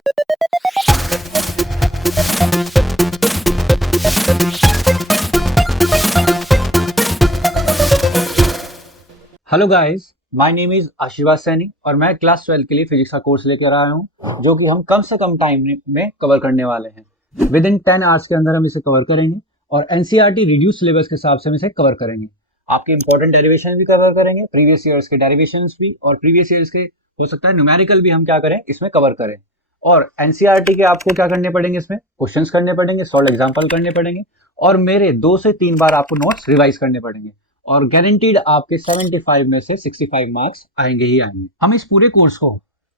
Hello guys, my name is आशीर्वाद सैनी और मैं क्लास 12 के लिए फिजिक्स का कोर्स लेकर आया हूं, जो कि हम कम से कम टाइम में कवर करने वाले हैं। विद इन 10 आवर्स के अंदर हम इसे कवर करेंगे और एनसीईआरटी रिड्यूस सिलेबस के हिसाब से हम इसे कवर करेंगे। आपके इंपॉर्टेंट डेरिवेशन भी कवर करेंगे, प्रीवियस ईयर्स के डेरिवेशंस भी, और प्रीवियस ईयर्स के हो सकता है न्यूमेरिकल भी हम क्या करें इसमें कवर करें। और एनसीईआरटी के आपको क्या करने पड़ेंगे, इसमें क्वेश्चंस करने पड़ेंगे, सॉल्व एग्जाम्पल करने पड़ेंगे, और मेरे 2 से 3 बार आपको नोट्स रिवाइज करने पड़ेंगे। और गारंटीड आपके 75 में से 65 मार्क्स आएंगे ही आएंगे। हम इस पूरे कोर्स को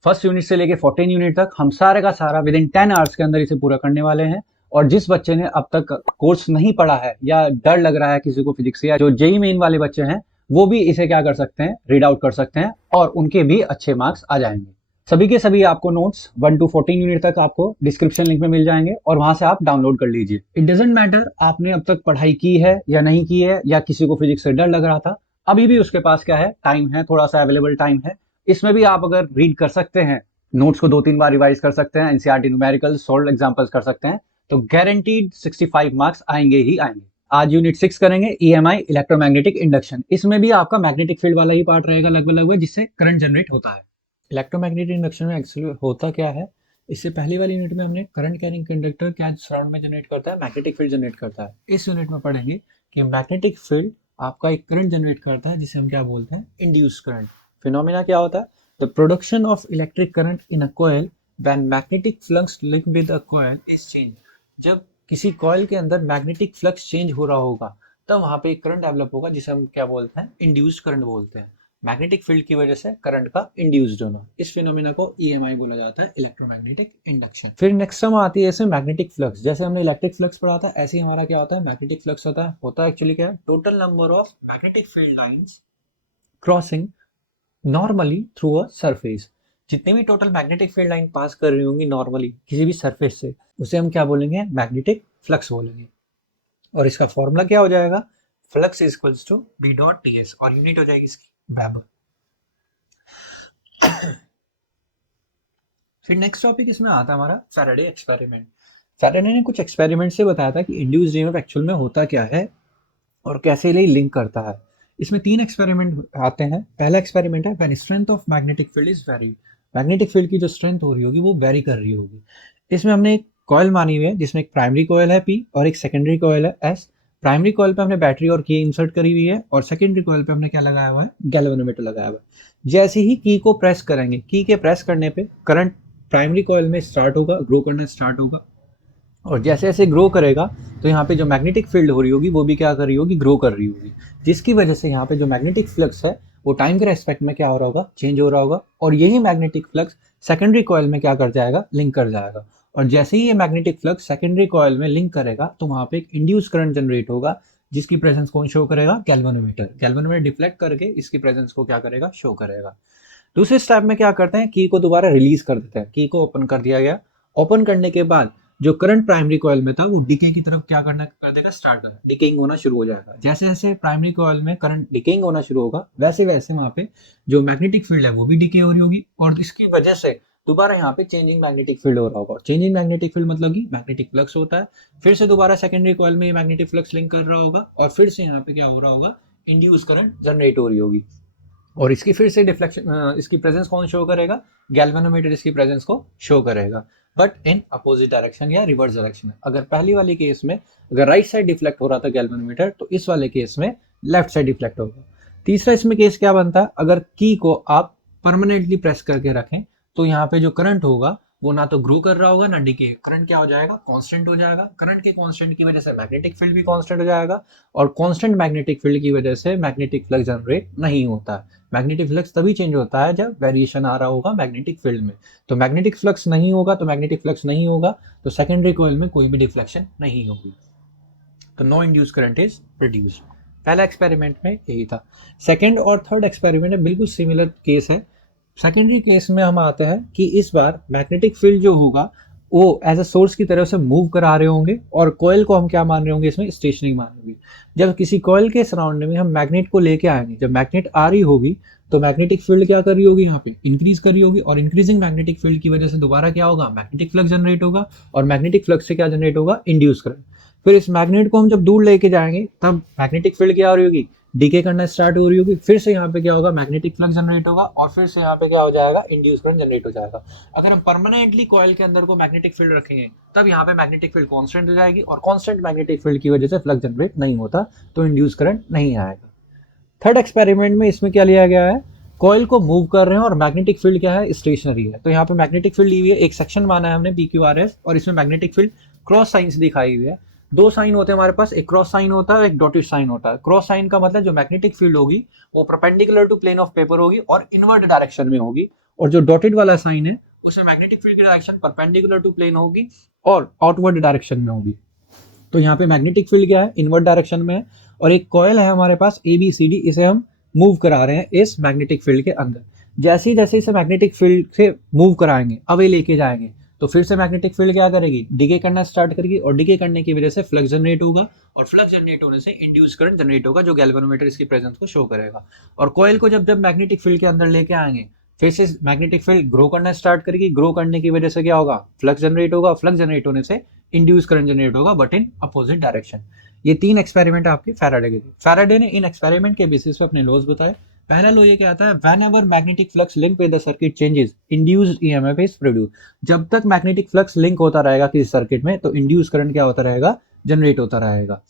फर्स्ट यूनिट से लेके 14 यूनिट तक हम सारे का सारा विद इन 10 आवर्स के अंदर इसे पूरा करने वाले हैं। और जिस बच्चे ने अब तक कोर्स नहीं पढ़ा है या डर लग रहा है किसी को फिजिक्स, या जो जेई मेन वाले बच्चे हैं, वो भी इसे क्या कर सकते हैं, रीड आउट कर सकते हैं और उनके भी अच्छे मार्क्स आ जाएंगे। सभी के सभी आपको नोट्स 1 to 14 यूनिट तक आपको डिस्क्रिप्शन लिंक में मिल जाएंगे और वहां से आप डाउनलोड कर लीजिए। इट डजेंट मैटर आपने अब तक पढ़ाई की है या नहीं की है, या किसी को फिजिक्स से डर लग रहा था, अभी भी उसके पास क्या है, टाइम है, थोड़ा सा अवेलेबल टाइम है। इसमें भी आप अगर रीड कर सकते हैं, नोट्स को 2-3 बार रिवाइज कर सकते हैं, एनसीईआरटी न्यूमेरिकल सॉल्व एग्जांपल्स कर सकते हैं, तो गारंटीड 65 मार्क्स आएंगे ही आएंगे। आज यूनिट 6 करेंगे ईएमआई इलेक्ट्रोमैग्नेटिक इंडक्शन। इसमें भी आपका मैग्नेटिक फील्ड वाला ही पार्ट रहेगा लगभग, जिससे करंट जनरेट होता है। इलेक्ट्रोमैग्नेटिक इंडक्शन में एक्चुअली होता क्या है, इससे पहली वाली यूनिट में हमने करंट कैरिंग कंडक्टर क्या सराउंड में जनरेट करता है, मैग्नेटिक फील्ड जनरेट करता है। इस यूनिट में पढ़ेंगे कि मैग्नेटिक फील्ड आपका एक करंट जनरेट करता है, जिसे हम क्या बोलते हैं, इंड्यूस करंट। फिनोमेना क्या होता है, the production of electric current in a coil when magnetic flux link with a coil is change. जब किसी कॉइल के अंदर मैग्नेटिक फ्लक्स चेंज हो रहा होगा, तब वहां पे एक करंट डेवलप होगा, जिसे हम क्या बोलते हैं, इंड्यूस्ड करंट बोलते हैं। मैग्नेटिक फील्ड की वजह से करंट का इंड्यूस्ड होना, इस फिनोमेना को ईएमआई बोला जाता है, इलेक्ट्रोमैग्नेटिक इंडक्शन। फिर नेक्स्ट हम आती है इसमें मैग्नेटिक फ्लक्स। जैसे हमने इलेक्ट्रिक फ्लक्स पढ़ा था, ऐसे ही हमारा क्या होता है, मैग्नेटिक फ्लक्स होता है एक्चुअली क्या है, total number of magnetic field lines crossing normally through a surface. जितनी भी टोटल मैग्नेटिक फील्ड लाइन पास कर रही होंगी नॉर्मली किसी भी सरफेस से, उसे हम क्या बोलेंगे, मैग्नेटिक फ्लक्स बोलेंगे। और इसका फॉर्मूला क्या हो जाएगा, flux is equals to B dot T S, और यूनिट हो जाएगी इसकी वेबर। फिर नेक्स्ट टॉपिक इसमें आता है हमारा फैराडे एक्सपेरिमेंट। फैराडे ने कुछ एक्सपेरिमेंट से बताया था कि इंड्यूस्ड ईएमएफ एक्चुअल में होता क्या है और कैसे ये लिंक करता है। इसमें 3 एक्सपेरिमेंट आते हैं। पहला एक्सपेरिमेंट है when strength of magnetic field is very. Magnetic field की जो स्ट्रेंथ हो रही होगी वो वेरी कर रही होगी। इसमें हमने एक कॉइल मानी हुई है, जिसमें एक प्राइमरी कॉइल है पी और एक सेकेंडरी कॉइल है एस। प्राइमरी कॉइल पे हमने बैटरी और की इंसर्ट करी हुई है, और सेकेंडरी कॉइल पे हमने क्या लगाया हुआ है, गैल्वेनोमीटर लगाया हुआ है। जैसे ही की को प्रेस करेंगे, की के प्रेस करने पे करंट प्राइमरी कॉइल में स्टार्ट होगा, ग्रो करना स्टार्ट होगा, और जैसे जैसे ग्रो करेगा तो यहाँ पे जो मैग्नेटिक फील्ड हो रही होगी वो भी क्या कर रही होगी, ग्रो कर रही होगी, जिसकी वजह से यहाँ पे जो मैग्नेटिक फ्लक्स है वो टाइम के रेस्पेक्ट में क्या हो रहा होगा, चेंज हो रहा होगा। और यही मैग्नेटिक फ्लक्स सेकेंडरी कॉइल में क्या कर जाएगा, लिंक कर जाएगा। और जैसे ही ये मैग्नेटिक फ्लक्स सेकेंडरी कॉइल में लिंक करेगा तो वहाँ पे एक इंड्यूस करंट जनरेट होगा, जिसकी प्रेजेंस कौन शो करेगा, गैल्वेनोमीटर। गैल्वेनोमीटर डिफ्लेक्ट करके इसकी प्रेजेंस को क्या करेगा, शो करेगा। दूसरे स्टेप में क्या करते हैं, की को दोबारा रिलीज कर देते हैं। की को ओपन कर दिया गया। ओपन करने के बाद जो करंट प्राइमरी कॉइल में था वो डिके की तरफ क्या करना कर देगा, स्टार्ट कर डिकेइंग होना शुरू हो जाएगा। जैसे जैसे प्राइमरी कॉइल में करंट डिकेइंग होना शुरू होगा, वैसे वैसे वहां पे जो मैग्नेटिक फील्ड है वो भी डिके हो रही होगी, और इसकी वजह से दोबारा यहाँ पे चेंजिंग मैग्नेटिक फील्ड हो रहा होगा। चेंजिंग मैग्नेटिक फील्ड मतलब कि मैग्नेटिक फ्लक्स होता है। फिर से दोबारा सेकेंडरी कॉइल में ये मैग्नेटिक फ्लक्स लिंक कर रहा होगा, और फिर से यहाँ पे क्या हो रहा होगा, इंड्यूस करंट जनरेट हो रही होगी। और इसकी फिर से डिफ्लेक्शन, इसकी प्रेजेंस कौन शो करेगा, गैल्वेनोमीटर इसकी प्रेजेंस को शो करेगा, बट इन अपोजिट डायरेक्शन या रिवर्स डायरेक्शन में। अगर पहली वाली केस में अगर राइट साइड डिफ्लेक्ट हो रहा था गैल्वेनोमीटर, तो इस वाले केस में लेफ्ट साइड डिफ्लेक्ट होगा। तीसरा इसमें केस क्या बनता है, अगर की को आप परमानेंटली प्रेस करके रखें तो यहाँ पे जो करंट होगा वो ना तो ग्रो कर रहा होगा ना डिके, करंट क्या हो जाएगा, कांस्टेंट हो जाएगा। करंट के कांस्टेंट की वजह से मैग्नेटिक फील्ड भी कांस्टेंट हो जाएगा, और कांस्टेंट मैग्नेटिक फील्ड की वजह से मैग्नेटिक फ्लक्स जनरेट नहीं होता है। मैग्नेटिक फ्लक्स तभी चेंज होता है जब वेरिएशन आ रहा होगा मैग्नेटिक फील्ड में। तो मैग्नेटिक फ्लक्स नहीं होगा तो सेकेंडरी कॉइल में कोई भी डिफ्लेक्शन नहीं होगी, तो no induce current is produced. पहला एक्सपेरिमेंट में यही था। सेकेंड और थर्ड एक्सपेरिमेंट में बिल्कुल सिमिलर केस है। सेकेंडरी केस में हम आते हैं कि इस बार मैग्नेटिक फील्ड जो होगा वो एज अ सोर्स की तरफ से मूव करा रहे होंगे, और कॉइल को हम क्या मान रहे होंगे, इसमें स्टेशनरी मान रहे होंगे। जब किसी कॉइल के सराउंडिंग में हम मैग्नेट को लेके आएंगे, जब मैग्नेट आ रही होगी तो मैग्नेटिक फील्ड क्या कर रही होगी, यहाँ पे इंक्रीज कर रही होगी, और इंक्रीजिंग मैग्नेटिक फील्ड की वजह से दोबारा क्या होगा, मैग्नेटिक फ्लक्स जनरेट होगा, और मैग्नेटिक फ्लक्स से क्या जनरेट होगा, इंड्यूस करंट। फिर इस मैग्नेट को हम जब दूर लेके जाएंगे तब मैग्नेटिक फील्ड क्या हो रही होगी, डीके करना स्टार्ट हो रही होगी, फिर से यहाँ पे क्या होगा, मैग्नेटिक फ्लक्स जनरेट होगा, और फिर से यहाँ पे क्या हो जाएगा, इंड्यूस करंट जनरेट हो जाएगा। अगर हम परमानेंटली कॉइल के अंदर को मैग्नेटिक फील्ड रखेंगे तब यहाँ पे मैग्नेटिक फील्ड कांस्टेंट हो जाएगी, और कांस्टेंट मैग्नेटिक फील्ड की वजह से फ्लक्स जनरेट नहीं होता, तो इंड्यूस करंट नहीं आएगा। थर्ड एक्सपेरिमेंट में इसमें क्या लिया गया है, कॉइल को मूव कर रहे हैं और मैग्नेटिक फील्ड क्या है, स्टेशनरी है। तो यहाँ पे मैग्नेटिक फील्ड ली हुई है, एक सेक्शन माना है हमने PQRS, और इसमें मैग्नेटिक फील्ड क्रॉस साइन से दिखाई हुई है। दो साइन होते हैं हमारे पास, एक क्रॉस साइन होता है और एक डॉटेड साइन होता है। क्रॉस साइन का मतलब जो मैग्नेटिक फील्ड होगी वो perpendicular to plane of paper होगी और इनवर्ट डायरेक्शन में होगी, और जो डॉटेड वाला साइन है उसमें मैग्नेटिक फील्ड की डायरेक्शन परपेंडिकुलर टू प्लेन होगी और आउटवर्ड डायरेक्शन में होगी। तो यहाँ पे मैग्नेटिक फील्ड क्या है, इनवर्ट डायरेक्शन में है, और एक कॉइल है हमारे पास ABCD, इसे हम मूव करा रहे हैं इस मैग्नेटिक फील्ड के अंदर। जैसे जैसे इसे मैग्नेटिक फील्ड से मूव कराएंगे, अवे लेके जाएंगे, तो फिर से मैग्नेटिक फील्ड क्या करेगी, डिके करना स्टार्ट करेगी, और डिके करने की वजह से फ्लक्स जनरेट होगा, और फ्लक्स जनरेट होने से इंड्यूस करंट जनरेट होगा, जो गैल्वेनोमीटर इसकी प्रेजेंस को शो करेगा। और कॉइल को जब जब मैग्नेटिक फील्ड के अंदर लेके आएंगे, फिर से मैग्नेटिक फील्ड ग्रो करना स्टार्ट करेगी, ग्रो करने की वजह से क्या होगा, फ्लक्स जनरेट होगा, फ्लक्स जनरेट होने से इंड्यूस करंट जनरेट होगा, बट इन अपोजिट डायरेक्शन। ये तीन एक्सपेरिमेंट आपके फैराडे के थे। फैराडे ने इन एक्सपेरिमेंट के बेसिस पे अपने लॉज बताए। पहला लॉ ये कहता है, whenever magnetic flux link with the circuit changes, induced EMF is produce. जब तक मैग्नेटिक फ्लक्स लिंक होता रहेगा किसी सर्किट में, तो इंड्यूस करंट क्या होता रहेगा, जनरेट होता रहेगा।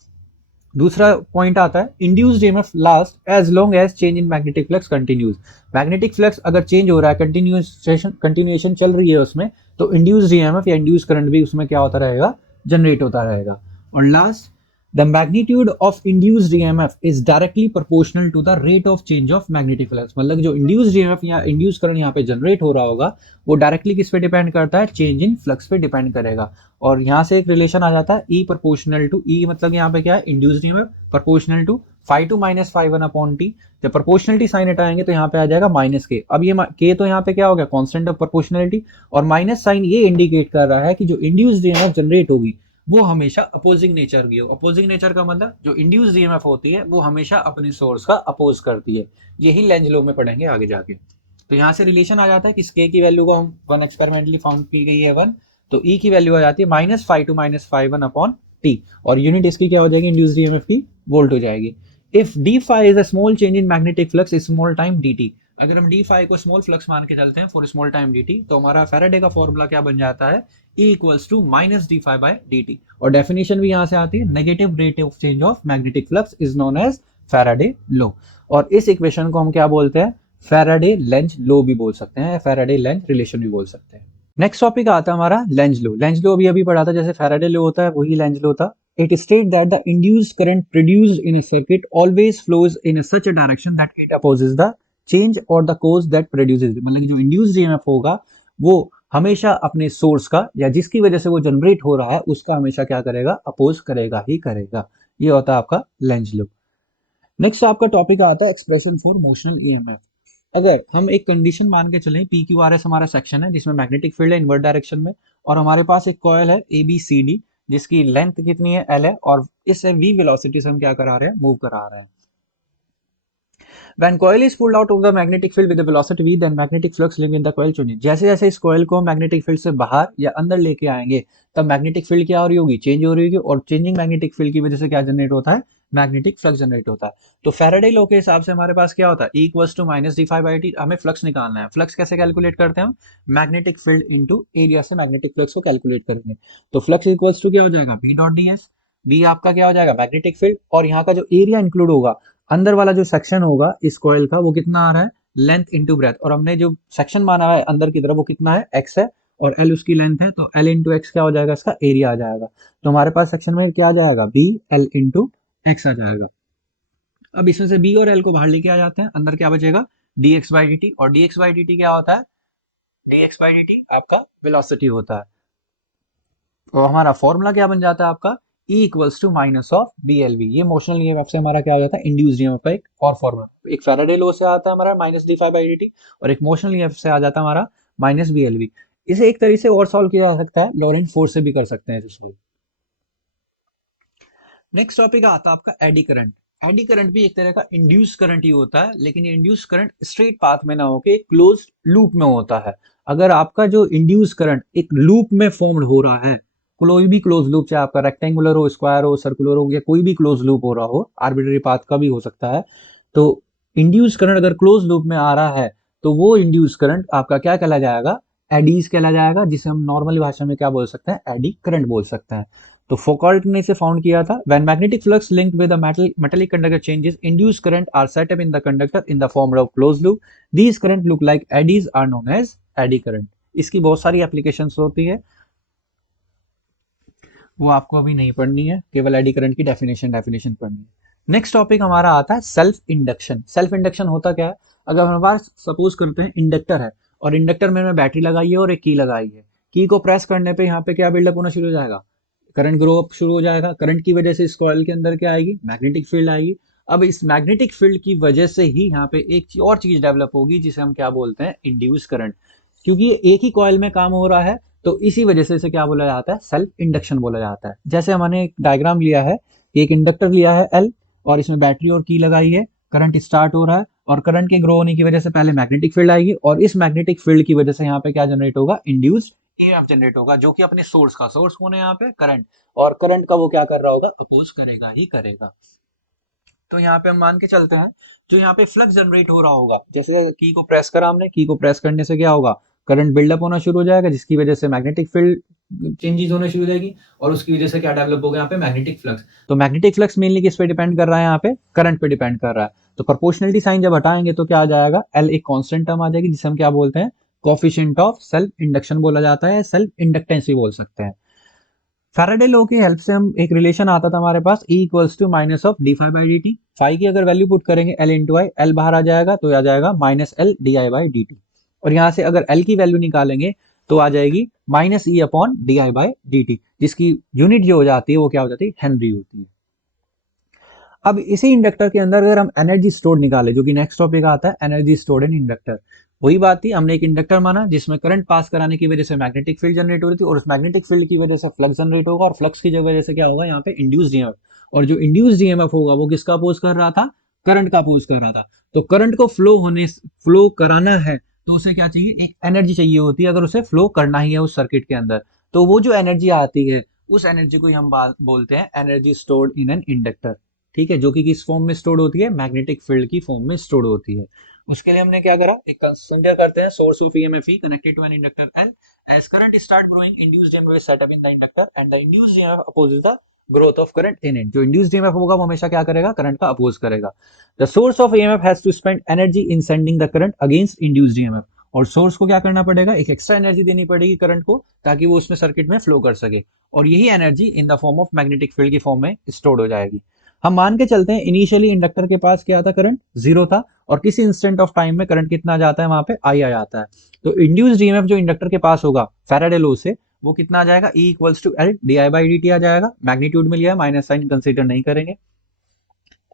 दूसरा पॉइंट आता है, induced EMF last as long as change in magnetic flux continues. Magnetic flux अगर चेंज हो रहा है, कंटिन्यूएशन चल रही है उसमें, तो इंड्यूस्ड ईएमएफ या इंड्यूस करंट भी उसमें क्या होता रहेगा, जनरेट होता रहेगा। और last, the magnitude of induced EMF is directly proportional to the rate of change of magnetic flux। मतलब जो induced EMF या induced करंट यहाँ पे जनरेट हो रहा होगा वो डायरेक्टली किस पे डिपेंड करता है, चेंज इन फ्लक्स पे डिपेंड करेगा। और यहाँ से एक रिलेशन आ जाता है E प्रोपोर्शनल टू E, मतलब यहाँ पे क्या है, induced EMF proportional to five to minus five one upon T. जब प्रोपोर्शनलिटी साइन हटाएंगे तो यहाँ पे आ जाएगा माइनस के। अब ये के तो यहाँ पे क्या हो गया, कॉन्स्टेंट ऑफ प्रोपोर्शनलिटी, और माइनस साइन ये इंडिकेट कर रहा है कि जो इंड्यूस्ड ईएमएफ जनरेट होगी वो हमेशा अपोजिंग नेचर की हो। अपोजिंग नेचर का मतलब जो इंड्यूस्ड ईएमएफ होती है वो हमेशा अपने सोर्स का अपोज करती है। यही लेंज लॉ में पढ़ेंगे आगे जाके। तो यहाँ से रिलेशन आ जाता है कि के की वैल्यू को हम वन एक्सपेरिमेंटली फाउंड की गई है 1, तो ई की वैल्यू आ जाती है -5 to -5 अपॉन टी, और यूनिट इसकी क्या हो जाएगी, इंड्यूस्ड ईएमएफ की वोल्ट हो जाएगी। If D phi is a small change in magnetic flux small time dt, अगर हम डी फाई को स्मॉल फ्लक्स मान के चलते हैं फॉर स्मॉल टाइम dt, तो हमारा फैराडे का फॉर्मूला क्या बन जाता है, E equals to minus D phi by D T. और डेफिनेशन भी यहाँ से आती है, negative rate of change of magnetic flux is known as Faraday law. और इस इक्वेशन को हम क्या बोलते हैं, फैराडे लेंज लॉ भी बोल सकते हैं, फैराडे लेंज रिलेशन भी बोल सकते हैं। नेक्स्ट टॉपिक आता है हमारा लेंज लॉ। लेंज लॉ अभी पढ़ा था, जैसे फैराडे लॉ होता है वही लेंज लॉ था। It states that the induced current produced in a circuit always flows in such a direction that it opposes the change or the cause that produces it। मतलब जो induced EMF होगा वो हमेशा अपने source का या जिसकी वजह से वो जनरेट हो रहा है उसका हमेशा क्या करेगा, अपोज करेगा ही करेगा। ये होता है आपका लेंज लॉ। नेक्स्ट आपका टॉपिक आता है एक्सप्रेशन फॉर मोशनल ईएमएफ। अगर हम एक कंडीशन मान के चलें, PQRS हमारा सेक्शन है जिसमें मैग्नेटिक फील्ड है इनवर्ट डायरेक्शन में, और हमारे पास एक कॉइल है ABCD जिसकी लेंथ कितनी है L है, और इससे V वेलोसिटी से हम क्या करा रहे हैं, मूव करा रहे हैं। When coil is pulled out of the magnetic field with the velocity v, then magnetic flux linked in the coil changes। जैसे जैसे इस कॉइल को मैग्नेटिक फील्ड से बाहर या अंदर लेके आएंगे तब मैग्नेटिक फील्ड क्या हो रही होगी, चेंज हो रही होगी, और चेंजिंग मैग्नेटिक फील्ड की वजह से क्या जनरेट होता है, मैग्नेटिक फ्लक्स जनरेट होता है। तो फैराडे लॉ के हिसाब से हमारे पास क्या होता है, E equals to minus D phi by T. हमें फ्लक्स निकालना है। फ्लक्स कैसे कैलकुलेट करते हैं हम, मैग्नेटिक फील्ड इनटू एरिया से मैग्नेटिक फ्लक्स को कैलकुलेट करेंगे। तो फ्लक्स इक्वल्स टू क्या हो जाएगा, B dot D S. B आपका क्या हो जाएगा, मैग्नेटिक फील्ड, और यहाँ का जो एरिया इंक्लूड होगा, अंदर वाला जो सेक्शन होगा इस कॉइल का, वो कितना आ रहा है, लेंथ इनटू ब्रेथ, और हमने जो सेक्शन माना है अंदर की तरफ वो कितना है, x है, और L उसकी लेंथ है, तो L इंटू एक्स क्या हो जाएगा, इसका एरिया आ जाएगा। तो हमारे पास सेक्शन में क्या आ जाएगा, B L इंटू एक्स आ जाएगा। अब इसमें से B और L को बाहर लेके आ जाते हैं, अंदर क्या बचेगा, dx बाई dt, और dx बाई dt क्या होता है, dx बाई dt आपका वेलोसिटी होता है। तो हमारा फॉर्मूला क्या बन जाता है आपका, E equals to minus of B L V. ये मोशनल ईएमएफ से हमारा क्या हो जाता है, इंड्यूस्ड ईएमएफ का एक और फॉर्मूला। एक फैराडे लॉ से आता है हमारा minus D phi by D T, और एक मोशनल ईएमएफ से आ जाता है हमारा माइनस बी एल वी। इसे एक तरीके से और सॉल्व किया जा सकता है, लॉरेंट फोर्स से भी कर सकते हैं इसे सॉल्व। नेक्स्ट टॉपिक आता है आपका एडी करंट। एडी करंट भी एक तरह का इंड्यूस करंट ही होता है, लेकिन ये इंड्यूस करंट स्ट्रेट पाथ में ना होके एक क्लोज लूप में होता है। अगर आपका जो इंड्यूस करंट एक लूप में फॉर्म्ड हो रहा है, कोई भी क्लोज लूप, चाहे आपका रेक्टेंगुलर हो, स्क्वायर हो, सर्कुलर हो, या कोई भी क्लोज लूप हो रहा हो, आर्बिट्ररी पाथ का भी हो सकता है, तो इंड्यूस करंट अगर क्लोज लूप में आ रहा है तो वो इंड्यूस करंट आपका क्या कहला जाएगा, एडीज कहला जाएगा, जिसे हम नॉर्मली भाषा में क्या बोल सकते हैं, एडी करंट बोल सकते हैं। तो फोकॉल्ट ने इसे फाउंड किया था। When magnetic flux linked with a metallic conductor changes, induced current are set up in the conductor in the form of close loop. These current look like eddies are known as eddy current. इसकी बहुत सारी applications होती है, वो आपको अभी नहीं पढ़नी है, केवल एडी करंट की डेफिनेशन पढ़नी है। नेक्स्ट टॉपिक हमारा आता है सेल्फ इंडक्शन। सेल्फ इंडक्शन होता क्या है, अगर हमारे पास सपोज करते हैं इंडक्टर है, और इंडक्टर में बैटरी लगाई है और एक की लगाई है, की को प्रेस करने पे यहाँ पे क्या बिल्डअप होना शुरू हो जाएगा, करंट ग्रो अप शुरू हो जाएगा। करंट की वजह से इस कॉइल के अंदर क्या आएगी, मैग्नेटिक फील्ड आएगी। अब इस मैग्नेटिक फील्ड की वजह से ही यहाँ पे एक और चीज डेवलप होगी, जिसे हम क्या बोलते हैं, इंड्यूस करंट। क्योंकि ये एक ही कॉइल में काम हो रहा है, तो इसी वजह से इसे क्या बोला जाता है, सेल्फ इंडक्शन बोला जाता है। जैसे हमने एक डायग्राम लिया है, एक इंडक्टर लिया है एल, और इसमें बैटरी और की लगाई है, करंट स्टार्ट हो रहा है, और करंट के ग्रो होने की वजह से पहले मैग्नेटिक फील्ड आएगी, और इस मैग्नेटिक फील्ड की वजह से यहाँ पे क्या जनरेट होगा, इंड्यूस्ड ईएमएफ जनरेट होगा, जो कि अपने सोर्स का, सोर्स कौन है यहाँ पे, करंट, और करंट का वो क्या कर रहा होगा, अपोज करेगा ही करेगा। तो यहाँ पे हम मान के चलते हैं, जो यहाँ पे फ्लक्स जनरेट हो रहा होगा, जैसे की को प्रेस करा हमने, की को प्रेस करने से क्या होगा, करंट बिल्डअप होना शुरू हो जाएगा, जिसकी वजह से मैग्नेटिक फील्ड चेंजेस होने शुरू हो जाएगी, और उसकी वजह से क्या डेवलप होगा यहाँ पे, मैग्नेटिक फ्लक्स। तो मैग्नेटिक फ्लक्स मेनली किस पे डिपेंड कर रहा है, यहाँ पे करंट पे डिपेंड कर रहा है। तो प्रोपोर्शनलिटी साइन जब हटाएंगे तो क्या आ जाएगा, एल एक कांस्टेंट टर्म आ जाएगी, जिसे हम क्या बोलते हैं, कोफिशिएंट ऑफ सेल्फ इंडक्शन बोला जाता है, सेल्फ इंडक्टेंस भी बोल सकते हैं। फैराडे लॉ की हेल्प से हम एक रिलेशन आता था हमारे पास, E equals to minus of D phi by D T. Phi की अगर वैल्यू पुट करेंगे L इंटू आई, एल बाहर आ जाएगा तो आ जाएगा minus L D I by D T. और यहाँ से अगर L की वैल्यू निकालेंगे तो आ जाएगी minus E upon D I by D T, जिसकी यूनिट जो हो जाती है वो क्या हो जाती है, हेनरी होती है। अब इसी इंडक्टर के अंदर अगर हम एनर्जी स्टोर्ड निकाले, जो कि नेक्स्ट टॉपिक आता है, एनर्जी स्टोर्ड इन इंडक्टर, वही बात थी, हमने एक इंडक्टर माना जिसमें करंट पास कराने की वजह से मैग्नेटिक फील्ड जनरेट हो रही थी, और उस मैग्नेटिक फील्ड की वजह से फ्लक्स जनरेट होगा, और फ्लक्स की वजह से क्या होगा, यहाँ पे इंड्यूस्ड ईएमएफ, और जो इंड्यूस्ड ईएमएफ होगा वो किसका अपोज कर रहा था, करंट का अपोज कर रहा था। तो करंट को फ्लो कराना है तो उसे क्या चाहिए, एक एनर्जी चाहिए होती है, अगर उसे फ्लो करना ही है उस सर्किट के अंदर, तो वो जो एनर्जी आती है उस एनर्जी को हम बोलते हैं energy stored in an inductor. ठीक है, जो कि किस फॉर्म में स्टोर्ड होती है, मैग्नेटिक फील्ड की फॉर्म में स्टोर्ड होती है। उसके लिए हमने क्या करा, एक कंसीडर करते हैं source of EMF E connected to an inductor L, as current start growing induced EMF is set up in the inductor and the induced EMF opposes the growth of current in it. जो induced EMF होगा वो हमेशा क्या करेगा, current का oppose करेगा। The source of EMF has to spend energy in sending the current against induced EMF, और source को क्या करना पड़ेगा, एक एक्स्ट्रा एनर्जी देनी पड़ेगी करंट को, ताकि वो उसमें सर्किट में फ्लो कर सके, और यही energy in the form of magnetic field की फॉर्म में स्टोर्ड हो जाएगी। हम मान के चलते हैं इनिशियली इंडक्टर के पास क्या था, करंट जीरो था, और किसी इंस्टेंट ऑफ टाइम में करंट कितना जाता है, वहां पे आई आ जाता है। तो इंड्यूस्ड ईएमएफ जो इंडक्टर के पास होगा फैराडे लॉ से, वो कितना आ जाएगा, E equals to L D I by D T आ जाएगा। मैग्नीट्यूड में लिया, माइनस साइन कंसीडर नहीं करेंगे।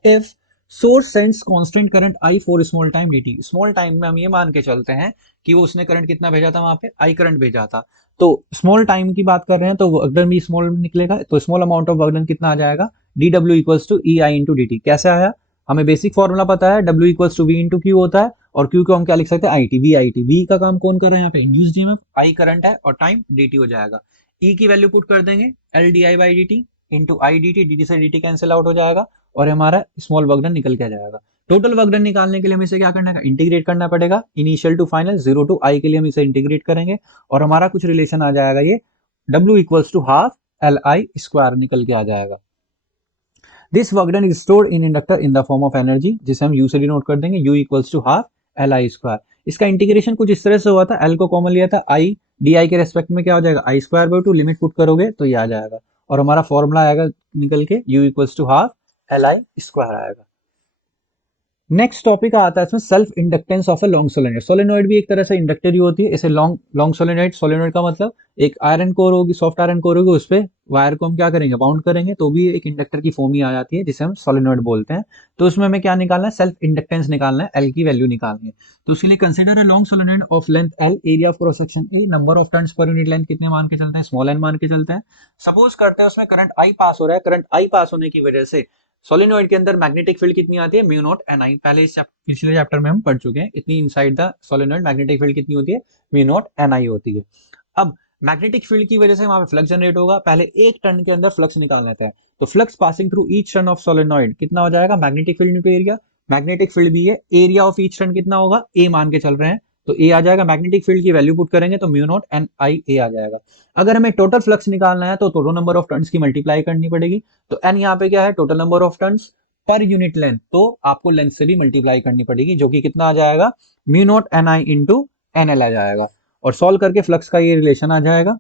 If source sends constant current I for small time dt, small time में हम ये मान के चलते हैं कि वो उसने करंट कितना भेजा था, वहां पे आई करंट भेजा था, तो स्मॉल टाइम की बात कर रहे हैं तो वर्कडन भी स्मॉल निकलेगा, तो स्मॉल अमाउंट ऑफ वर्कडन कितना आ जाएगा, D W equals to E I into D T. कैसे आया, हमें बेसिक फॉर्मूला पता है, W equals to V into Q होता है, और क्यू को हम क्या लिख सकते हैं, I T, V I T. V का काम कौन कर रहा है यहाँ पे, इंड्यूस्ड ईएमएफ, आई करंट है, और टाइम डी टी हो जाएगा। ई की वैल्यू पुट कर देंगे, L D I by D T into I D T, D T से डी टी कैंसिल आउट हो जाएगा, और हमारा स्मॉल वर्कडन निकल के आ जाएगा। टोटल वर्कडन निकालने के लिए हमें इसे क्या करना है, इंटीग्रेट करना पड़ेगा, initial to final, zero to I के लिए हम इसे इंटीग्रेट करेंगे, और हमारा कुछ रिलेशन आ जाएगा, ये W equals to half L I square निकल के आ जाएगा। This work done is stored in inductor in the form of energy, जिसे हम U से डिनोट कर देंगे, U equals to half L I square. इसका इंटीग्रेशन कुछ इस तरह से हुआ था, L को कॉमन लिया था, I डी आई के रेस्पेक्ट में क्या हो जाएगा, I square by two, limit put करोगे तो ये आ जाएगा, और हमारा फॉर्मूला आएगा निकल के U equals to half L I square आएगा। नेक्स्ट टॉपिक आता है इसमें self inductance of a long solenoid. Solenoid भी एक तरह से इंडक्टर ही होती है, इसे लॉन्ग सोलेनॉइड, सोलेनॉइड का मतलब एक आयरन कोर होगी, सॉफ्ट आयरन कोर होगी, उस पे वायर को हम क्या करेंगे, बाउंड करेंगे, तो भी एक इंडक्टर की फॉर्म ही आ जाती है, जिसे हम सोलेनॉइड बोलते हैं। तो उसमें हमें क्या निकालना है, सेल्फ इंडक्टेंस निकालना है, एल की वैल्यू निकालनी है। तो उसके लिए consider a long solenoid of length L, area of cross section A, number of turns per unit length कितने मान के चलते हैं, स्मॉल एन मान के चलते हैं। सपोज करते हैं उसमें करंट आई पास हो रहा है, करंट आई पास होने की वजह से सोलेनोइड के अंदर मैग्नेटिक फील्ड कितनी आती है, म्यू नॉट एन आई। पहले इस पिछले चैप्टर में हम पढ़ चुके हैं, इतनी inside the solenoid magnetic field कितनी होती है, म्यू नॉट एन आई होती है। अब मैग्नेटिक फील्ड की वजह से वहां पे फ्लक्स जनरेट होगा। पहले एक टर्न के अंदर फ्लक्स निकाल लेते हैं, तो flux passing through each turn off solenoid कितना हो जाएगा, magnetic field into area. Magnetic field भी है, एरिया ऑफ ईच टर्न कितना होगा, ए मान के चल रहे हैं, तो ए आ जाएगा। मैग्नेटिक फील्ड की वैल्यू पुट करेंगे तो म्यू नॉट एन आई ए आ जाएगा। अगर हमें टोटल फ्लक्स निकालना है तो टोटल नंबर ऑफ टर्न्स की मल्टीप्लाई करनी पड़ेगी। तो एन यहाँ पे क्या है, total number of turns per unit length, तो आपको लेंथ से भी मल्टीप्लाई करनी पड़ेगी, जो कि कितना आ जाएगा, mu naught N I into N L आ जाएगा। और सॉल्व करके फ्लक्स का ये रिलेशन आ जाएगा।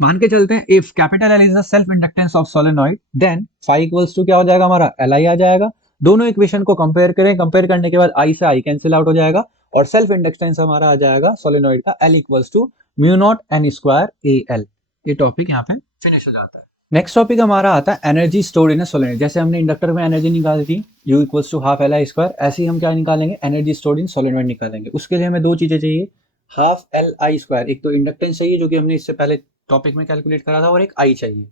मान के चलते हैं if capital L is the self inductance of solenoid then phi equals to क्या हो जाएगा हमारा, एल आई आ जाएगा। दोनों इक्वेशन को कंपेयर करें, कंपेयर करने के बाद आई से आई कैंसिल आउट हो जाएगा और सेल्फ इंडक्टेंस हमारा आ जाएगा सोलेनॉइड का L equals to mu naught N square A L. ये टॉपिक यहाँ पे फिनिश हो जाता है। नेक्स्ट टॉपिक हमारा आता है एनर्जी स्टोर्ड इन सोलेनॉइड। जैसे हमने इंडक्टर में एनर्जी निकाली थी U equals to half L I square, ऐसे ही हम क्या निकालेंगे, एनर्जी स्टोर्ड इन सोलेनॉइड निकालेंगे। उसके लिए हमें दो चीजें चाहिए, हाफ एल आई स्क्वायर, एक तो इंडक्टेंस चाहिए जो कि हमने इससे पहले टॉपिक में कैलकुलेट करा था, और एक आई चाहिए।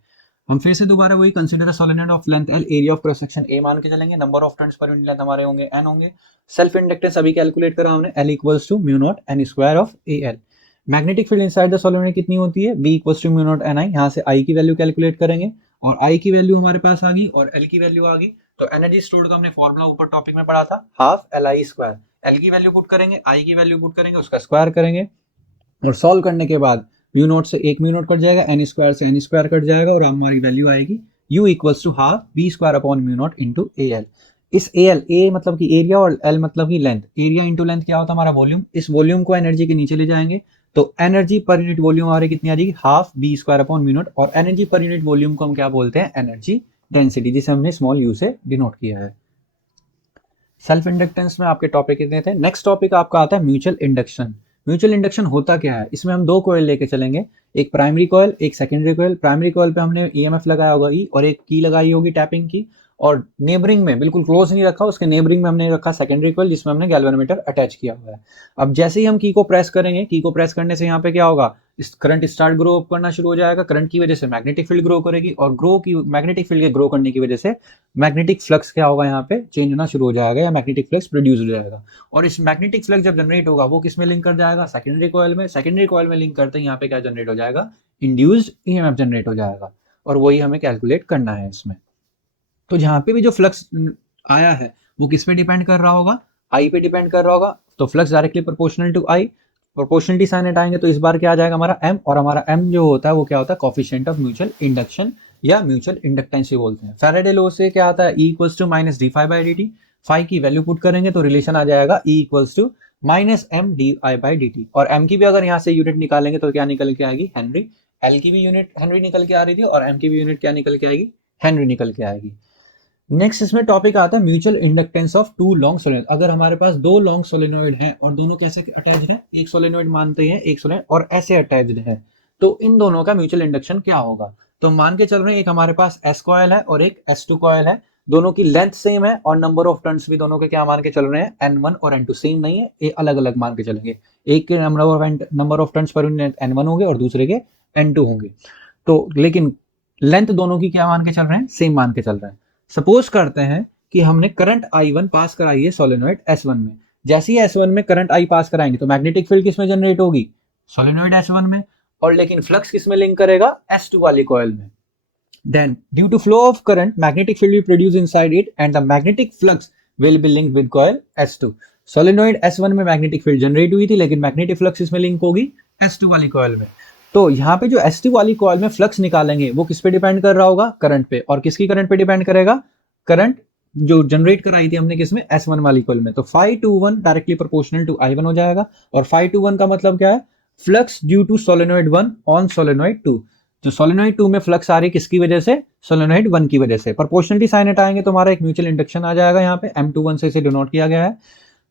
हम फिर से दोबारा वही consider solenoid of length L, area of cross section A मान के चलेंगे, number of turns per unit length हमारे होंगे एन होंगे। सेल्फ इंडक्टेंस अभी कैलकुलेट करा हमने, L equals to mu naught N square of A L. Magnetic field inside the solenoid कितनी होती है, B equals to mu naught N I. यहाँ से आई की वैल्यू कैलकुलेट करेंगे और आई की वैल्यू हमारे पास आ गई और एल की वैल्यू आ गई। तो एनर्जी स्टोर्ड का हमने फॉर्मूला ऊपर टॉपिक में पढ़ा था, half L I square. L की वैल्यू पुट करेंगे, आई की वैल्यू पुट करेंगे, उसका स्क्वायर करेंगे और सॉल्व करने के बाद म्यू नॉट से एक म्यू नॉट कट जाएगा, एन स्क्वायर से एन स्क्वायर कट जाएगा और हमारी वैल्यू आएगी u equals to half B square upon mu naught into A L. इस ए एल, ए मतलब कि एरिया और एल मतलब कि लेंथ, एरिया इंटू लेंथ क्या होता है हमारा वॉल्यूम। इस वॉल्यूम को एनर्जी के नीचे ले जाएंगे तो एनर्जी पर यूनिट वॉल्यूम हमारी कितनी आ जाएगी, half B square upon mu naught. और एनर्जी पर यूनिट वॉल्यूम को हम क्या बोलते हैं, एनर्जी डेंसिटी, जिसे हमने स्मॉल यू से डिनोट किया है। सेल्फ इंडक्टेंस में आपके टॉपिक कितने थे। नेक्स्ट टॉपिक आपका आता है म्यूचुअल इंडक्शन। म्यूचुअल इंडक्शन होता क्या है, इसमें हम दो कॉइल लेके चलेंगे, एक प्राइमरी कॉइल एक सेकेंडरी कॉइल। प्राइमरी कॉइल पे हमने ईएमएफ लगाया होगा ई, और एक की लगाई होगी टैपिंग की, और नेबरिंग में बिल्कुल क्लोज नहीं रखा, उसके नेबरिंग में हमने रखा सेकेंडरी कॉइल जिसमें हमने गैल्वेनोमीटर अटैच किया हुआ है। अब जैसे ही हम की को प्रेस करेंगे, की को प्रेस करने से यहाँ पे क्या होगा, इस करंट स्टार्ट ग्रो अप करना शुरू हो जाएगा। करंट की वजह से मैग्नेटिक फील्ड ग्रो करेगी और मैग्नेटिक फील्ड के ग्रो करने की वजह से मैग्नेटिक फ्लक्स क्या होगा, यहाँ पे चेंज होना शुरू हो जाएगा या मैग्नेटिक फ्लक्स प्रोड्यूस हो जाएगा। और इस मैग्नेटिक फ्लक्स जब जनरेट होगा वो किस में लिंक कर जाएगा, सेकेंडरी कॉइल में। सेकेंडरी कॉइल में लिंक करते ही यहाँ पे क्या जनरेट हो जाएगा, इंड्यूस्ड ईएमएफ जनरेट हो जाएगा, और वही हमें कैलकुलेट करना है इसमें। तो जहां पे भी जो फ्लक्स आया है वो किस पे डिपेंड कर रहा होगा, आई पे डिपेंड कर रहा होगा। तो flux directly proportional to I, proportionality sign हटाएंगे तो इस बार क्या आ जाएगा हमारा एम, और हमारा एम जो होता है वो क्या होता है, कोफिशिएंट ऑफ म्यूचुअल इंडक्शन या म्यूचुअल इंडक्टेंस बोलते हैं। फैराडे लॉ से क्या आता है, E equals to minus D phi by D T. Phi की वैल्यू पुट करेंगे तो रिलेशन आ जाएगा E equals to minus M D I by D T. और एम की भी अगर यहाँ से यूनिट निकालेंगे तो क्या निकल के आएगी, हेनरी। एल की भी यूनिट हेनरी निकल के आ रही थी और एम की भी यूनिट क्या निकल के आएगी, हेनरी निकल के आएगी। नेक्स्ट इसमें टॉपिक आता है mutual inductance of two long solenoid. अगर हमारे पास दो लॉन्ग सोलेनॉइड हैं और दोनों कैसे अटैच्ड हैं, एक सोलेनॉइड मानते हैं एक सोलेनॉइड और ऐसे अटैच्ड है, तो इन दोनों का म्यूचुअल इंडक्शन क्या होगा। तो मान के चल रहे हैं एक हमारे पास एस कॉयल है और एक S2 कॉयल है, दोनों की लेंथ सेम है और नंबर ऑफ टर्न्स भी दोनों के क्या मान के चल रहे हैं, N1 और N2 सेम नहीं है, ये अलग अलग मान के चलेंगे। एक के number of turns per unit N1 होंगे और दूसरे के N2 होंगे। तो लेकिन लेंथ दोनों की क्या मान के चल रहे हैं, सेम मान के चल रहे हैं। सपोज करते हैं कि हमने करंट I1 पास कराई है सोलेनॉइड S1 में। जैसे ही S1 में करंट I पास कराएंगे तो मैग्नेटिक फील्ड किसमें जनरेट होगी, सोलेनॉइड S1 में, और लेकिन फ्लक्स किसमें लिंक करेगा, S2 वाली कॉइल में। Then due to flow of current, magnetic field will produce inside it and the magnetic flux will be linked with coil S2. Solenoid S1 में magnetic field generate हुई थी लेकिन magnetic flux इसमें link होगी S2 वाली coil में। तो यहाँ पे जो S2 वाली कॉइल में फ्लक्स निकालेंगे वो किस पे डिपेंड कर रहा होगा, करंट पे। और किसकी करंट पे डिपेंड करेगा, करंट जो जनरेट कराई थी हमने किसमें, S1 वाली कॉइल में। तो φ21 डायरेक्टली प्रोपोर्शनल टू I1 हो जाएगा। और φ21 का मतलब क्या है, flux due to solenoid 1 on solenoid 2। तो सोलेनॉइड 2 में फ्लक्स आ रही किसकी वजह से, सोलेनॉइड 1 की वजह से। प्रोपोर्शनलिटी साइन हटाएंगे तो हमारा एक म्यूचुअल इंडक्शन आ जाएगा, यहाँ पे M21 से इसे डिनोट किया गया है।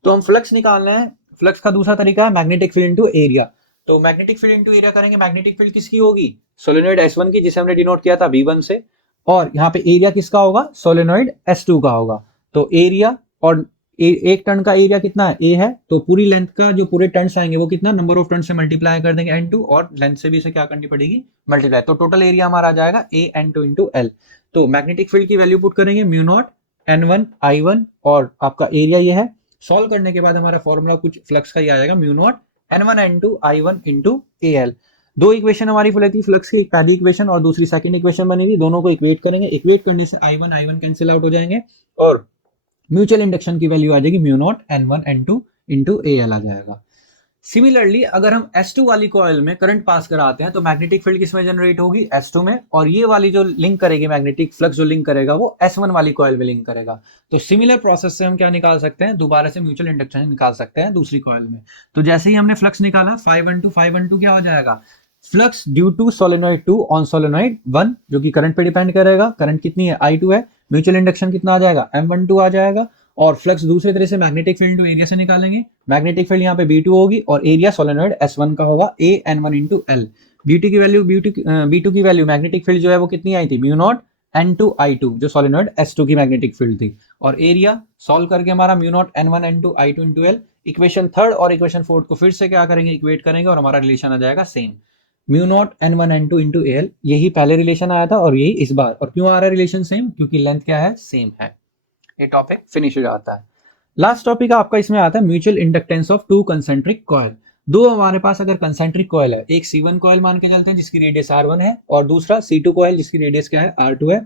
तो हम फ्लक्स निकालना है। फ्लक्स का दूसरा तरीका है मैग्नेटिक फील्ड इनटू एरिया। तो मैग्नेटिक फील्ड इनटू एरिया करेंगे, मैग्नेटिक फील्ड किसकी होगी, सोलेनॉइड S1 की, जिसे हमने डिनोट किया था V1 से, और यहाँ पे एरिया किसका होगा, सोलेनॉइड S2 का होगा। तो एरिया और एक टर्न का एरिया कितना है, ए है, तो पूरी लेंथ का जो पूरे टर्न्स आएंगे वो कितना, नंबर ऑफ टर्न से मल्टीप्लाई कर देंगे n2, और लेंथ से भी इसे क्या करनी पड़ेगी, मल्टीप्लाई, तो टोटल एरिया हमारा आ जाएगा ए n2 इंटू एल। तो मैग्नेटिक फील्ड की वैल्यू पुट करेंगे म्यू नॉट n1 I1, और आपका एरिया ये है। सॉल्व करने के बाद हमारा फॉर्मूला कुछ फ्लक्स का ही आ जाएगा, mu not n1 n2 I1 into AL। दो इक्वेशन हमारी फुल थी फ्लक्स की, एक पहली इक्वेशन और दूसरी सेकंड इक्वेशन बनी थी, दोनों को इक्वेट करेंगे, इक्वेट करने से I1 कैंसिल आउट हो जाएंगे, और म्यूचुअल इंडक्शन की वैल्यू आ जाएगी mu naught n1 n2 into AL आ जाएगा। सिमिलरली अगर हम S2 वाली कॉइल में करंट पास कराते हैं तो मैग्नेटिक फील्ड किसमें जनरेट होगी, S2 में, और ये वाली जो लिंक करेगी मैग्नेटिक फ्लक्स जो लिंक करेगा वो S1 वाली कॉइल में लिंक करेगा। तो सिमिलर प्रोसेस से हम क्या निकाल सकते हैं, दोबारा से म्यूचुअल इंडक्शन निकाल सकते हैं दूसरी कॉइल में। तो जैसे ही हमने फ्लक्स निकाला 512 क्या हो जाएगा, flux due to solenoid 2 on solenoid 1, जो कि करंट पे डिपेंड करेगा, करंट कितनी है I2 है, म्यूचुअल इंडक्शन कितना आ जाएगा M12 आ जाएगा, और फ्लक्स दूसरे तरह से मैग्नेटिक फील्ड एरिया से निकालेंगे, मैग्नेटिक फील्ड यहाँ पे B2 होगी और एरिया सोलेनॉइड S1 का होगा A N1 into L। B2 की वैल्यू B2 की वैल्यू मैग्नेटिक फील्ड जो है वो कितनी आई थी, म्यू नॉट N2 I2 जो सोलेनॉइड S2 की मैग्नेटिक फील्ड थी, और एरिया सॉल्व करके हमारा mu naught N1 N2 I2 into L। Equation third और इक्वेशन फोर्थ को फिर से क्या करेंगे, इक्वेट करेंगे, और हमारा रिलेशन आ जाएगा same, mu naught N1 N2 into AL। यही पहले रिलेशन आया था और यही इस बार, और क्यों आ रहा है रिलेशन सेम, क्योंकि लेंथ क्या है, सेम है। ये टॉपिक फिनिश हो जाता है। लास्ट टॉपिक आपका इसमें आता है mutual inductance of two concentric coil. दो हमारे पास अगर कंसेंट्रिक कॉइल है, एक C1 कॉइल मान के चलते हैं जिसकी रेडियस R1 है, और दूसरा C2 कॉइल जिसकी रेडियस क्या है, R2 है।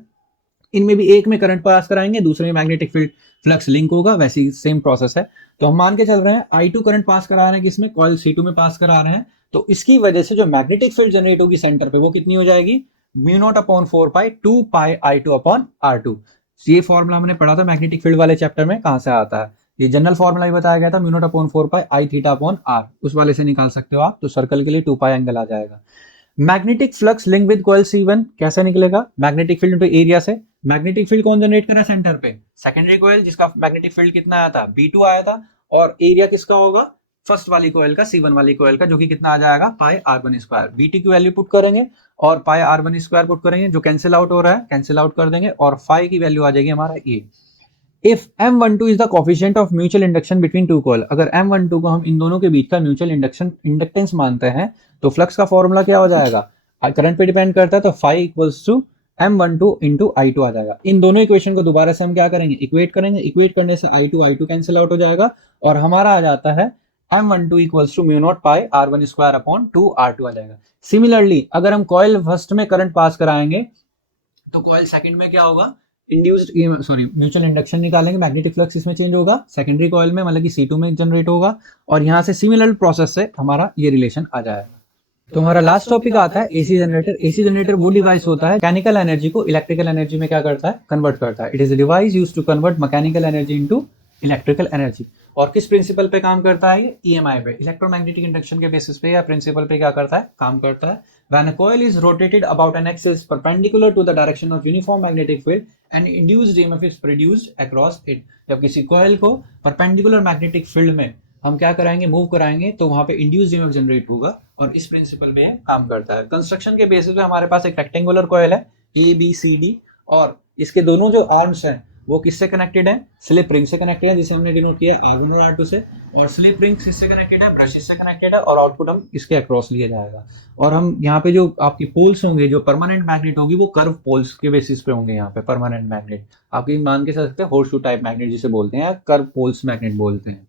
इनमें भी एक में करंट पास कराएंगे, दूसरे में मैग्नेटिक फील्ड फ्लक्स लिंक होगा, वैसी सेम प्रोसेस है। तो हम मान के चल रहे हैं I2 करंट पास करा रहे हैं, किसमें, कॉइल C2 में पास करा रहे हैं, तो इसकी वजह से जो मैग्नेटिक फील्ड जनरेट होगी सेंटर पे वो कितनी हो जाएगी, म्यू नॉट अपॉन 4 पाई 2 पाई I2 अपॉन R2। ये फॉर्मूला हमने पढ़ा था मैग्नेटिक फील्ड वाले चैप्टर में, कहां से आता है, ये जनरल फॉर्मूला ही बताया गया था, mu naught upon 4 pi I theta upon R, उस वाले से निकाल सकते हो आप, तो सर्कल के लिए 2 पाई एंगल आ जाएगा। Magnetic flux link with coil C1 कैसे निकलेगा, मैग्नेटिक फील्ड इनटू एरिया से। मैग्नेटिक फील्ड कौन जनरेट कर रहा है सेंटर पे, सेकेंडरी कॉइल जिसका मैग्नेटिक फील्ड कितना आया था, B2 आया था, और एरिया किसका होगा, फर्स्ट वाली कॉइल का, C1 वाली कॉइल का, जो कि कितना आ जाएगा, पाई R1 स्क्वायर। B2 की वैल्यू पुट करेंगे और पाई R1 स्क्वायर पुट करेंगे, जो कैंसिल आउट हो रहा है कैंसिल आउट कर देंगे, और फाई की वैल्यू आ जाएगी हमारा ये। If M12 is the coefficient of mutual induction between two coil, अगर M12 को हम इन दोनों के बीच का म्यूचुअल इंडक्टेंस मानते हैं, तो फ्लक्स का फॉर्मूला क्या हो जाएगा, करंट पे डिपेंड करता है, तो phi equals to M12 into I2 आ जाएगा। इन दोनों इक्वेशन को दोबारा से हम क्या करेंगे, इक्वेट करेंगे, इक्वेट करने से I2 कैंसिल आउट हो जाएगा, और हमारा आ जाता है M12 equals to mu naught pi R1 square upon 2 R2 आ जाएगा। सिमिलरली अगर हम कॉइल फर्स्ट में करंट पास कराएंगे तो कॉइल सेकंड में क्या होगा, इंड्यूस्ड सॉरी म्यूचुअल इंडक्शन निकालेंगे, मैग्नेटिक फ्लक्स इसमें चेंज होगा, सेकेंडरी कॉइल में मतलब कि C2 में जनरेट होगा, और यहाँ से सिमिलर प्रोसेस से हमारा ये रिलेशन आ जाएगा। तो हमारा लास्ट टॉपिक आता है एसी जनरेटर। एसी जनरेटर वो डिवाइस होता है मैकेनिकल एनर्जी को इलेक्ट्रिकल एनर्जी में क्या करता है, कन्वर्ट करता है। It is a device used to convert mechanical energy into electrical energy. और किस प्रिंसिपल पे काम करता है ये, ईएमआई पे, इलेक्ट्रोमैग्नेटिक इंडक्शन के बेसिस पे या प्रिंसिपल पे क्या करता है, काम करता है। When a coil is rotated about an axis perpendicular to the direction of uniform magnetic field, an induced EMF is produced across it। जब किसी coil को perpendicular magnetic field में हम क्या कराएंगे, मूव कराएंगे, तो वहां पे इंड्यूस्ड ईएमएफ जनरेट होगा, और इस प्रिंसिपल पे काम करता है। कंस्ट्रक्शन के बेसिस पे हमारे पास एक रेक्टेंगुलर कॉइल है ABCD, और इसके दोनों जो आर्म्स हैं वो किससे कनेक्टेड है, स्लिप रिंग से कनेक्टेड है, जिसे हमने डिनोट किया है R1 और R2 से, और स्लिप रिंग किससे कनेक्टेड है, ब्रशेस से कनेक्टेड है, और आउटपुट हम इसके अक्रॉस लिया जाएगा। और हम यहाँ पे जो आपकी पोल्स होंगे, जो परमानेंट मैग्नेट होगी, वो कर्व पोल्स के बेसिस पे होंगे। यहाँ पे परमानेंट मैग्नेट आपकी मान के सकते हैं, होर्सशू टाइप मैग्नेट जिसे बोलते हैं, कर्व पोल्स मैग्नेट बोलते हैं।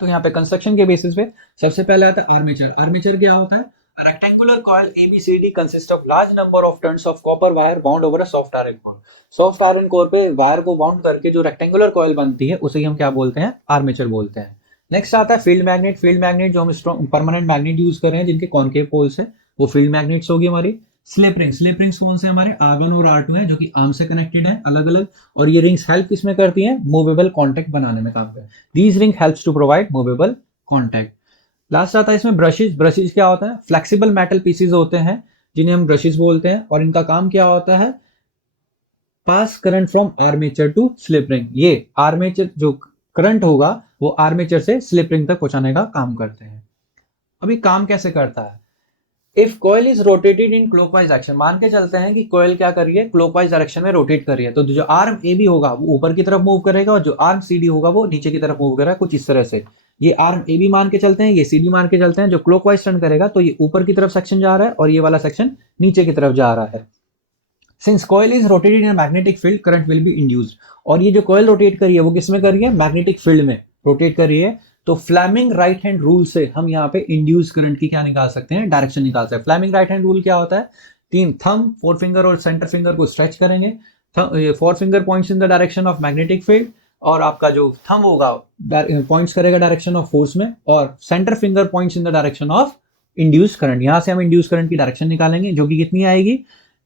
तो यहाँ पे कंस्ट्रक्शन के बेसिस पे सबसे पहले आता है आर्मेचर। आर्मेचर क्या होता है, rectangular coil ABCD consists of large number of turns of copper wire bound over a soft iron core। soft iron core पे वायर को बाउंड करके जो रेक्टेंगुलर कॉइल बनती है उसे हम क्या बोलते हैं, आर्मेचर बोलते हैं। नेक्स्ट आता है फील्ड मैग्नेट। फील्ड मैग्नेट जो हम स्ट्रॉन्ग परमानेंट मैग्नेट यूज कर रहे हैं जिनके कॉनकेव पोल्स है, वो फील्ड मैग्नेट्स होगी हमारी। स्लिप रिंग, स्लिप रिंग्स कौन से हमारे R1 और R2 है, जो कि आर्म से कनेक्टेड है अलग अलग, और ये रिंग्स हेल्प किसमें करती हैं, मूवेबल कॉन्टैक्ट बनाने में काम करती है। These ring helps to provide movable contact. Last आता है इसमें ब्रशेज। ब्रशेज क्या होता है, फ्लेक्सिबल मेटल पीसेज होते हैं जिन्हें हम ब्रशेज बोलते हैं, और इनका काम क्या होता है, pass current from armature to slip ring. ये आर्मेचर जो करंट होगा वो आर्मेचर से स्लिप रिंग तक पहुंचाने का काम करते हैं। अभी काम कैसे करता है, if coil is rotated in clockwise direction, मान के चलते हैं कि कॉइल क्या कर रही है, क्लॉकवाइज डायरेक्शन में रोटेट कर रही है, तो जो आर्म ए बी होगा वो ऊपर की तरफ मूव करेगा और जो आर्म सी डी होगा वो नीचे की तरफ मूव करेगा, कुछ इस तरह से। ये आर्म ए बी मान के चलते हैं, ये सी डी मान के चलते हैं। जो क्लॉकवाइज टर्न करेगा तो ये ऊपर की तरफ सेक्शन जा रहा है और ये वाला सेक्शन नीचे की तरफ जा रहा है। Since coil is rotated in magnetic field current will be induced, और ये जो कॉइल रोटेट कर रही है वो किस में कर रही है, मैग्नेटिक फील्ड में रोटेट कर रही है। तो फ्लेमिंग राइट हैंड रूल से हम यहाँ पे इंड्यूस करंट की क्या निकाल सकते हैं, डायरेक्शन निकाल सकते हैं। फ्लेमिंग राइट हैंड रूल क्या होता है, तीन थंब, फोर फिंगर और सेंटर फिंगर को स्ट्रेच करेंगे। Four finger points in the direction of magnetic field, और आपका जो थंब होगा पॉइंट्स करेगा डायरेक्शन ऑफ फोर्स में, और centre finger points in the direction of induce current. यहां से हम इंड्यूस करंट की डायरेक्शन निकालेंगे, जो कि कितनी आएगी,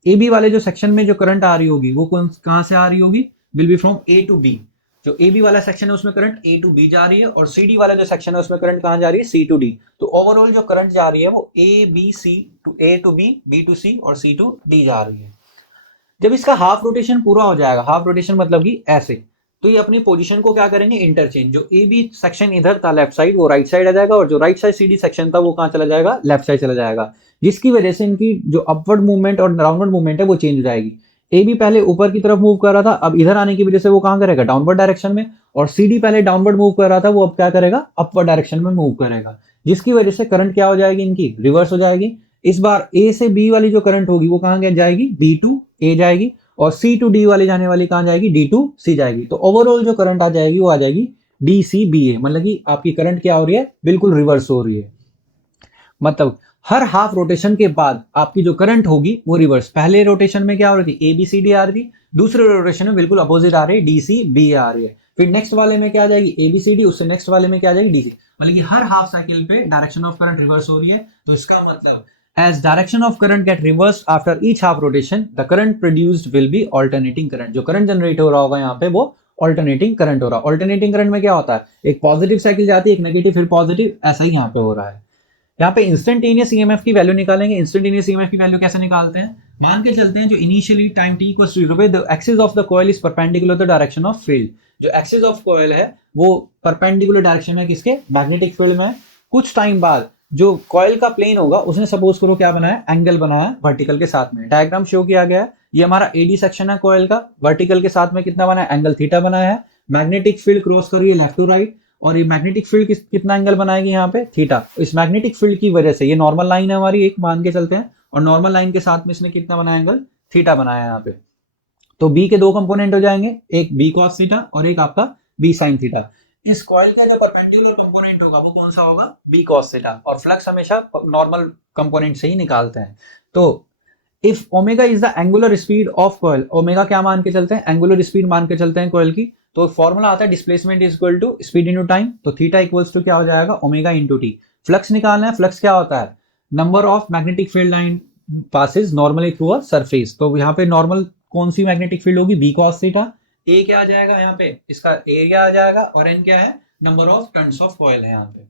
ए बी वाले जो सेक्शन में जो करंट आ रही होगी वो कहां से आ रही होगी, will be from A to B. जो ए बी वाला सेक्शन है उसमें करंट ए टू बी जा रही है, और सी डी वाला जो सेक्शन है उसमें करंट कहां जा रही है, सी टू डी। तो ओवरऑल जो करंट जा रही है वो A B C to A to B, B to C और सी टू डी जा रही है। जब इसका हाफ रोटेशन पूरा हो जाएगा, हाफ रोटेशन मतलब कि ऐसे, तो ये अपनी पोजीशन को क्या करेंगे, इंटरचेंज। जो ए बी सेक्शन इधर था लेफ्ट साइड वो राइट साइड आ जाएगा, और जो right side C D section था वो कहां चला जाएगा, लेफ्ट साइड चला जाएगा, जिसकी वजह से इनकी जो अपवर्ड मूवमेंट और डाउनवर्ड मूवमेंट है वो चेंज हो जाएगी। ए बी पहले ऊपर की तरफ मूव कर रहा था, अब इधर आने की वजह से वो कहां करेगा, डाउनवर्ड डायरेक्शन में। और सी डी पहले डाउनवर्ड मूव कर रहा था, वो अब क्या करेगा, अपवर्ड डायरेक्शन में मूव करेगा, जिसकी वजह से करंट क्या हो जाएगी, इनकी रिवर्स हो जाएगी। इस बार ए से बी वाली जो करंट होगी वो कहां जाएगी, डी टू ए जाएगी, और सी टू डी वाली जाने वाली कहां जाएगी, डी टू सी जाएगी। तो ओवरऑल जो करंट आ जाएगी वो आ जाएगी डी सी बी ए, मतलब कि आपकी करंट क्या हो रही है, बिल्कुल रिवर्स हो रही है। मतलब हर हाफ रोटेशन के बाद आपकी जो करंट होगी वो रिवर्स, पहले रोटेशन में क्या हो रही थी, ए बी सी डी आ रही थी, दूसरे रोटेशन में बिल्कुल अपोजिट आ रही है, डी सी बी आ रही है। फिर नेक्स्ट वाले में क्या आ जाएगी, ए बी सी डी, उससे नेक्स्ट वाले में क्या आ जाएगी, डी सी। मतलब कि हर हाफ साइकिल पे डायरेक्शन ऑफ करंट रिवर्स हो रही है। तो इसका मतलब as direction of current get reversed after each half rotation, the current produced will be alternating current। जो करंट जनरेट हो रहा होगा यहाँ पे वो ऑल्टरनेटिंग करंट हो रहा है। ऑल्टरनेटिंग करंट में क्या होता है, एक पॉजिटिव साइकिल जाती है, एक नेगेटिव, फिर पॉजिटिव, ऐसा ही यहाँ पे हो रहा है। यहाँ पे इंस्टेंटेनियस ईएमएफ की वैल्यू निकालेंगे। इंस्टेंटेनियस ईएमएफ की वैल्यू कैसे निकालते हैं, मान के चलते हैं जो initially time t equals to 0 पे the axis of the coil is perpendicular the direction of field. जो एक्सिस ऑफ कॉइल है वो परपेंडिकुलर डायरेक्शन में किसके, मैग्नेटिक फील्ड में। कुछ टाइम बाद जो कॉइल का प्लेन होगा उसने सपोज करो क्या बनाया, एंगल बनाया वर्टिकल के साथ में। डायग्राम शो किया गया है, ये हमारा एडी सेक्शन है कॉइल का, वर्टिकल के साथ में कितना बनाया, एंगल थीटा बनाया है। मैग्नेटिक फील्ड क्रॉस कर रही है लेफ्ट टू राइट, और ये मैग्नेटिक फील्ड कितना एंगल बनाएगी यहाँ पे, थीटा। इस मैग्नेटिक फील्ड की वजह से ये नॉर्मल लाइन है हमारी, एक मान के चलते हैं, और नॉर्मल लाइन के साथ में इसने कितना बनाया, एंगल थीटा बनाया यहाँ पे। तो बी के दो कंपोनेंट हो जाएंगे, एक बी कॉस थीटा और एक आपका बी साइन थीटा। इस कॉइल का जो परपेंडिकुलर कंपोनेंट होगा वो कौन सा होगा, बी कॉस थीटा, और फ्लक्स हमेशा नॉर्मल कंपोनेंट से ही निकालते हैं। तो if omega is the angular speed of coil, omega क्या मान के चलते हैं, एंगुलर स्पीड मान के चलते हैं कॉइल की, तो फॉर्मूला आता है displacement is equal to speed into time. तो थीटा इक्वल्स टू क्या हो जाएगा, ओमेगा इनटू टी। फ्लक्स निकालना है, फ्लक्स क्या होता है, number of magnetic field line passes normally through a surface. तो यहाँ पे नॉर्मल कौन सी मैग्नेटिक फील्ड होगी, बी कॉस थीटा। ए क्या आ जाएगा यहाँ पे, इसका एरिया आ जाएगा, और एन क्या है, number of turns of coil है यहाँ पे।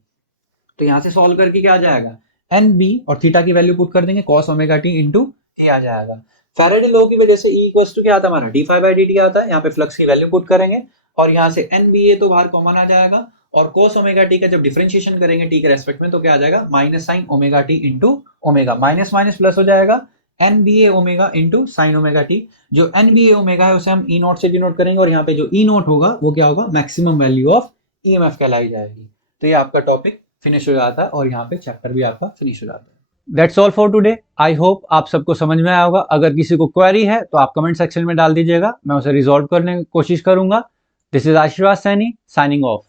तो यहाँ से सॉल्व करके क्या आ जाएगा, एन बी, और थीटा की वैल्यू पुट कर देंगे, कॉस ओमेगा टी इंटू ए आ जाएगा। फैराडे लॉ की वजह से E इक्वल्स टू क्या आता है हमारा, D phi by D T आता है। यहाँ पे फ्लक्स की वैल्यू पुट करेंगे, और यहाँ से एन बी ए तो बाहर कॉमन आ जाएगा, और cos ओमेगा टी का जब डिफरेंशिएशन करेंगे टी के रेस्पेक्ट में तो क्या आ जाएगा, minus sine omega T into omega, minus minus plus हो जाएगा, N B A omega into sine omega T. जो एन बी ए ओमेगा है उसे हम ई नोट से डिनोट करेंगे, और यहाँ पे जो ई नोट होगा वो क्या होगा, मैक्सिमम वैल्यू ऑफ ईएमएफ कहलाई जाएगी। तो ये आपका टॉपिक फिनिश हो जाता है, और यहाँ पे चैप्टर भी आपका फिनिश हो जाता है। That's all for today. I hope आप सबको समझ में आया होगा। अगर किसी को क्वेरी है तो आप कमेंट सेक्शन में डाल दीजिएगा, मैं उसे रिजॉल्व करने की कोशिश करूंगा। दिस इज आशीर्वाद सैनी साइनिंग ऑफ।